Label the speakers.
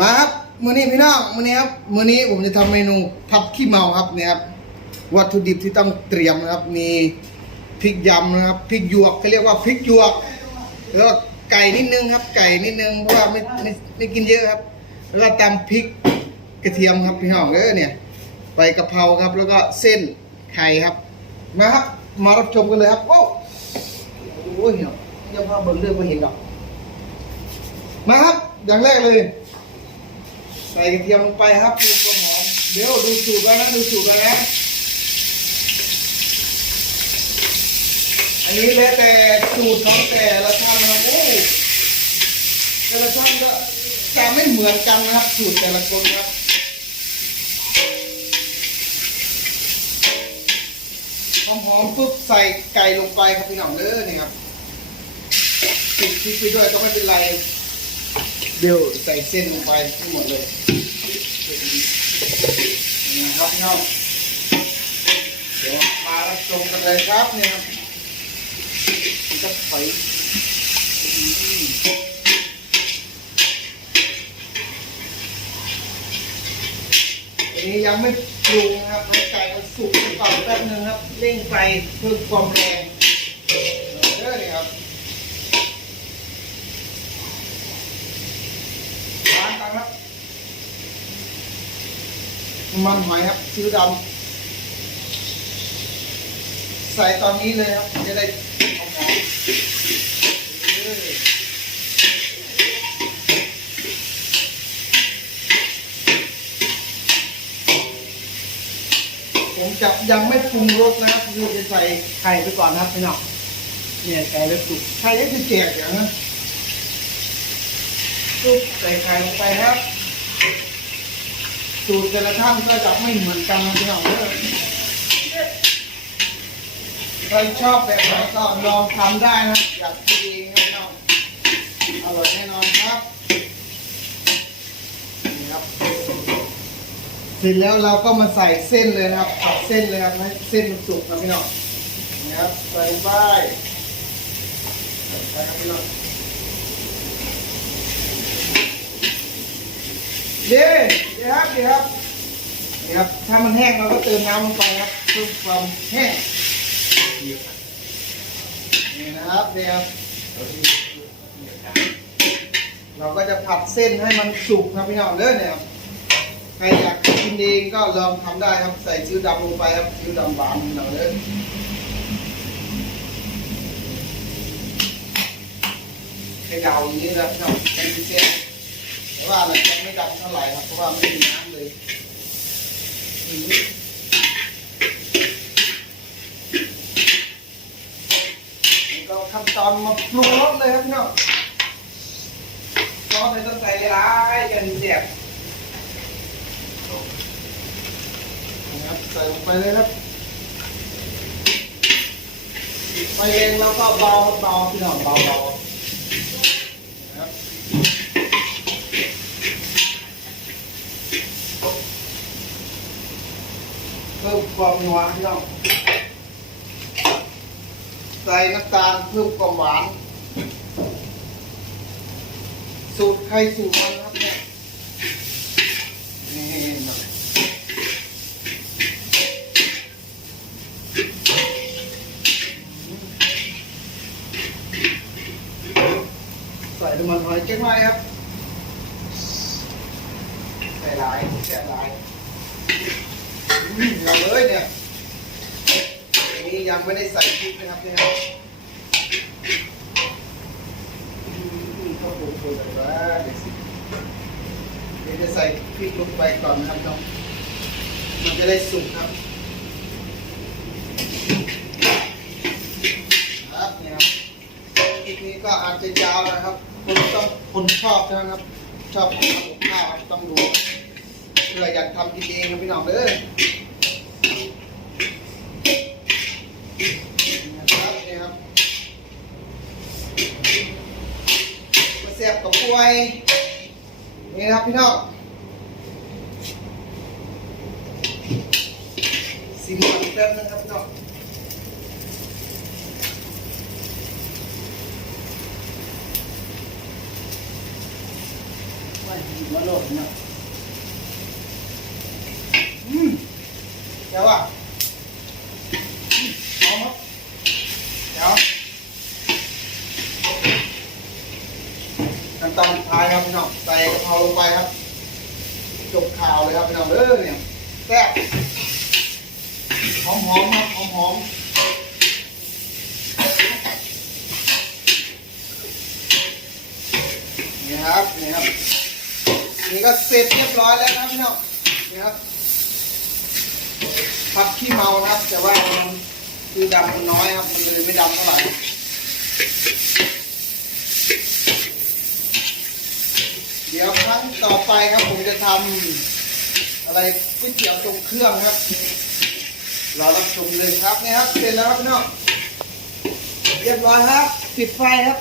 Speaker 1: มาครับมื้อนี้พี่น้องมื้อนี้ครับมื้อนี้ผมจะทำเมนูผัดขี้เมาครับเนี่ยครับวัตถุดิบที่ต้องเตรียมนะครับ มีพริกยำนะครับพริกหยวกเขาเรียกว่าพริกหยวก แล้วก็ไก่นิดนึงครับ ไก่นิดนึงเพราะว่าไม่ไม่ไม่กินเยอะครับ แล้วก็ตำพริกกระเทียมครับพี่น้องเออเนี่ยใบกะเพราครับ แล้วก็เส้นไข่ครับมาครับมารับชมกันเลยครับโอ้โอ้ยเนาะยังพาเบิ่งเรื่องไมาเห็นหรอกมาครับอย่างแรกเลย ใส่กระเทียมลงไปครับดูความหอมเดี๋ยวดูสูตรกันนะดูสูตรกันนะอันนี้แล้วแต่สูตรของแต่ละท่านนะครับโอ้แต่ละท่านก็จะไม่เหมือนกันนะครับ สูตรแต่ละคนครับหอมหอมๆปุ๊บใส่ไก่ลงไปครับพี่น้องเด้อนี่ครับติดพริกไปด้วยก็ไม่เป็นไร เดี๋ยวใส่เส้นลงไปทั้งหมดเลย นี่นะครับพี่น้องเดี๋ยวมารับชมกันเลยครับเนี่ยครับมันก็ถอยอันนี้ยังไม่ปรุงนะครับให้ไก่มันสุกก่อนแป๊บนึงครับเร่งไฟเพิ่มความแรงเด้อนี่ครับล้างกันครับ มันหอยครับซีอิ๊วดำใส่ตอนนี้เลยครับจะได้หอมๆเออผมจะยังไม่ปรุงรสนะครับคือจะใส่ไข่ไปก่อนครับพี่น้องเนี่ยไก่แล้วสุกไข่นี่คือแจกอย่างนั้นซุปใส่ไข่ลงไปครับ สูตรแต่ละท่านก็จะไม่เหมือนกันนะพี่น้องเด้อใครชอบแบบไหนก็ลองทำได้นะอยากกินเองนะครับอร่อยแน่นอนครับนี่ครับ เสร็จแล้วเราก็มาใส่เส้นเลยนะครับผัดเส้นเลยครับให้เส้นมันสุกนะพี่น้องนะครับใส่ไปใส่ไปครับพี่น้อง เดี๋ยวเดี๋ยวครับเดี๋ยวครับเดี๋ยวครับ ถ้ามันแห้งเราก็เติมน้ำลงไปครับเพื่อความแห้งนี่นะครับเนี่ยครับเราก็จะผัดเส้นให้มันสุกครับพี่น้องเด้อเนี่ยครับใครอยากกินเองก็ลองทำได้ครับ ใส่ซีอิ๊วดำลงไปครับซีอิ๊วดำหวานพี่องเด้อให้เดาอย่างนี้นะครับพี่น้องเป็นพิเศษ แต่ว่าเราจะไม่ดำเท่าไหร่ครับเพราะว่าไม่มีน้ำเลยอืมก็ขั้นตอนมาปรุงรสเลยครับพี่น้องซอสไม่ต้องใส่ร้ายกันเสียบนะครับใส่ลงไปเลยครับไฟเองแล้วก็เบาเบาพี่น้องเบาเบานะครับเพิ่มความนัวพี่น้องใส่น้ำตาลเพิ่มความหวาน สูตรใครสูตรมันครับเนี่ยนี่นะใส่น้ำมันหอยเจ๊งไว้ครับ ใส่หลายใส่หลาย เราเลยเนี่ยนี่ยังไม่ได้ใส่พริกนะครับเนี่ยอืมข้าวโพดโพดอะไรวะเดี๋ยวเดี๋ยวจะใส่พริกลงไปก่อนนะครับน้องมันจะได้สุกครับครับเนี่ยครับคลิปนี้ก็อาจจะยาวนะครับคนต้องคนชอบนะครับ ชอบทำกับข้าวครับต้องดู เพื่ออยากทำกินเองนะพี่น้องเด้อนะครับนี่ครับมาเสียบกับกล้วยนี่นะครับพี่น้องสิมมันแป๊บนึงครับพี่น้องไว้
Speaker 2: มาโลดเนาะ
Speaker 1: อืมเดี๋ยวอะเอาครับเดี๋ยวขั้นตอนสุดท้ายครับพี่น้องใส่กะเพราลงไปครับ จบข่าวเลยครับพี่น้องเออเนี่ยแซ่บหอมหอมๆครับหอมหอมนี่ครับนี่ครับนี่ก็เสร็จเรียบร้อยแล้วครับพี่น้องนี่ครับ ขี้เมานะครับ แต่ว่ามันคือดำมันน้อยครับมันเลยไม่ดำเท่าไหร่เดี๋ยวครั้งต่อไปครับผมจะทำอะไรก๋วยเตี๋ยวตรงเครื่องครับเรารับชมเลยครับนี่ครับเสร็จแล้วครับพี่น้องเรียบร้อยครับ ปิดไฟครับ